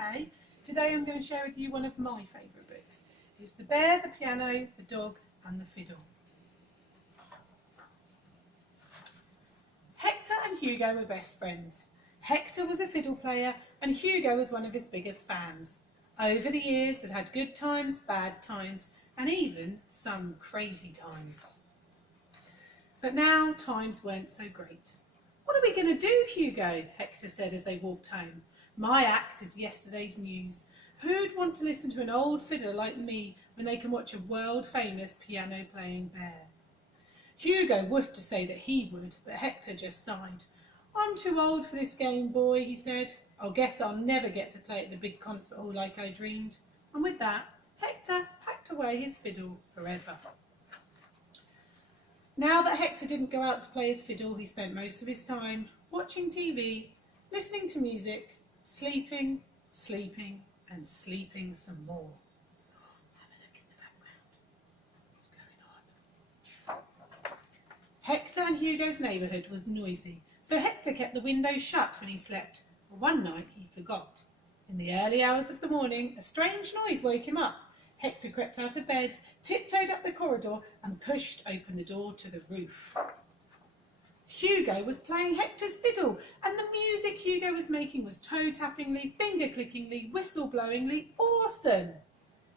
okay. Today I'm going to share with you one of my favourite books. It's The Bear, the Piano, the Dog and the Fiddle. Hector and Hugo were best friends. Hector was a fiddle player and Hugo was one of his biggest fans. Over the years they'd had good times, bad times and even some crazy times. But now times weren't so great. "What are we going to do, Hugo?" Hector said as they walked home. "My act is yesterday's news. Who'd want to listen to an old fiddler like me when they can watch a world-famous piano-playing bear?" Hugo woofed to say that he would, but Hector just sighed. "I'm too old for this game, boy," he said. "I guess I'll never get to play at the big concert hall like I dreamed." And with that, Hector packed away his fiddle forever. Now that Hector didn't go out to play his fiddle, he spent most of his time watching TV, listening to music, sleeping, sleeping and sleeping some more. Have a look in the background. What's going on? Hector and Hugo's neighbourhood was noisy, so Hector kept the windows shut when he slept. But one night he forgot. In the early hours of the morning, a strange noise woke him up. Hector crept out of bed, tiptoed up the corridor and pushed open the door to the roof. Hugo was playing Hector's fiddle, and the music Hugo was making was toe-tappingly, finger-clickingly, whistle-blowingly awesome.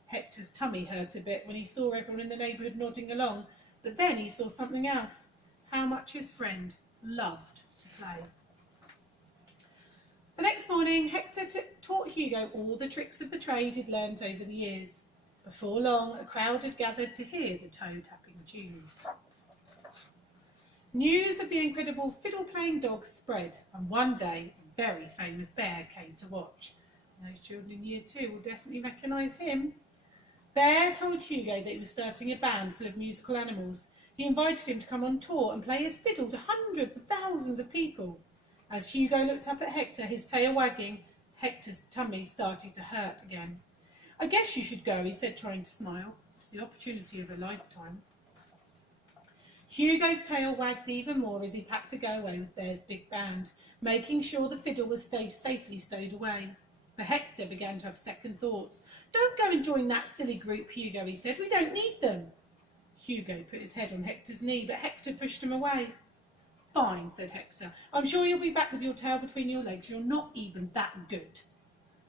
Hector's tummy hurt a bit when he saw everyone in the neighbourhood nodding along, but then he saw something else: how much his friend loved to play. The next morning, Hector taught Hugo all the tricks of the trade he'd learnt over the years. Before long, a crowd had gathered to hear the toe-tapping tunes. News of the incredible fiddle-playing dog spread, and one day a very famous bear came to watch. Those children in Year 2 will definitely recognise him. Bear told Hugo that he was starting a band full of musical animals. He invited him to come on tour and play his fiddle to hundreds of thousands of people. As Hugo looked up at Hector, his tail wagging, Hector's tummy started to hurt again. "I guess you should go," he said, trying to smile. "It's the opportunity of a lifetime." Hugo's tail wagged even more as he packed to go away with Bear's big band, making sure the fiddle was safely stowed away. But Hector began to have second thoughts. "Don't go and join that silly group, Hugo," he said. "We don't need them." Hugo put his head on Hector's knee, but Hector pushed him away. "Fine," said Hector. "I'm sure you'll be back with your tail between your legs. You're not even that good."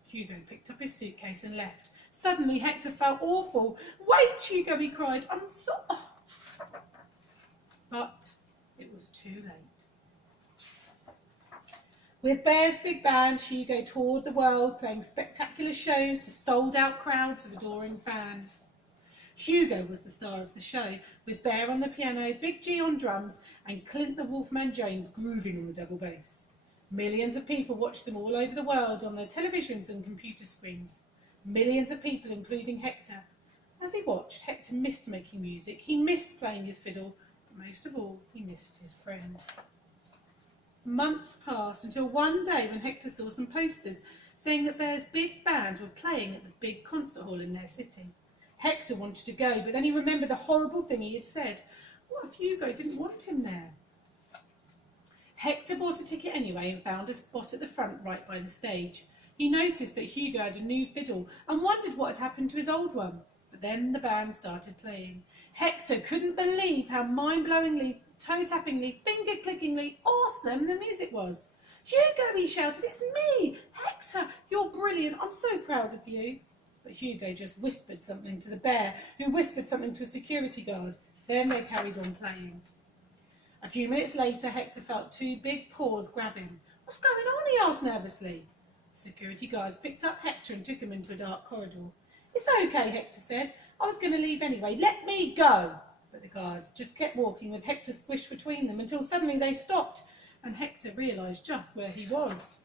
Hugo picked up his suitcase and left. Suddenly Hector felt awful. "Wait, Hugo," he cried. "I'm so..." But it was too late. With Bear's big band, Hugo toured the world, playing spectacular shows to sold-out crowds of adoring fans. Hugo was the star of the show, with Bear on the piano, Big G on drums, and Clint the Wolfman Jones grooving on the double bass. Millions of people watched them all over the world on their televisions and computer screens. Millions of people, including Hector. As he watched, Hector missed making music, he missed playing his fiddle, but most of all, he missed his friend. Months passed until one day when Hector saw some posters saying that Bear's big band were playing at the big concert hall in their city. Hector wanted to go, but then he remembered the horrible thing he had said. What if Hugo didn't want him there? Hector bought a ticket anyway and found a spot at the front right by the stage. He noticed that Hugo had a new fiddle and wondered what had happened to his old one. But then the band started playing. Hector couldn't believe how mind-blowingly, toe-tappingly, finger-clickingly awesome the music was. "Hugo," he shouted, "it's me! Hector, you're brilliant. I'm so proud of you." But Hugo just whispered something to the bear, who whispered something to a security guard. Then they carried on playing. A few minutes later, Hector felt two big paws grab him. "What's going on?" he asked nervously. The security guards picked up Hector and took him into a dark corridor. "It's okay," Hector said. "I was going to leave anyway. Let me go." But the guards just kept walking with Hector squished between them until suddenly they stopped and Hector realised just where he was.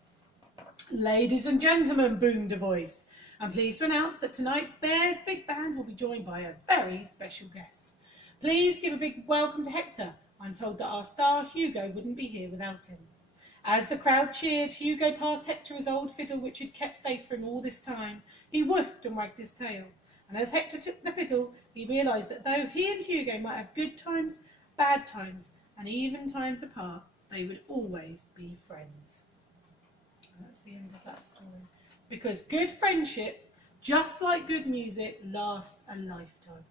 "Ladies and gentlemen," boomed a voice. "I'm pleased to announce that tonight's Bear's big band will be joined by a very special guest. Please give a big welcome to Hector. I'm told that our star Hugo wouldn't be here without him." As the crowd cheered, Hugo passed Hector his old fiddle, which he'd kept safe for him all this time. He woofed and wagged his tail. And as Hector took the fiddle, he realised that though he and Hugo might have good times, bad times, and even times apart, they would always be friends. And that's the end of that story. because good friendship, just like good music, lasts a lifetime.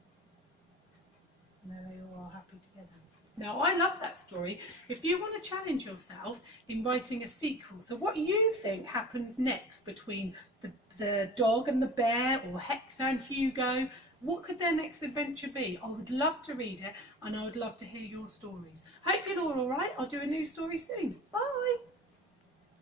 And there they all are happy together. Now, I love that story. If you want to challenge yourself in writing a sequel, so what you think happens next between the dog and the bear, or Hector and Hugo, what could their next adventure be? I would love to read it, and I would love to hear your stories. Hope you're all right. I'll do a new story soon. Bye.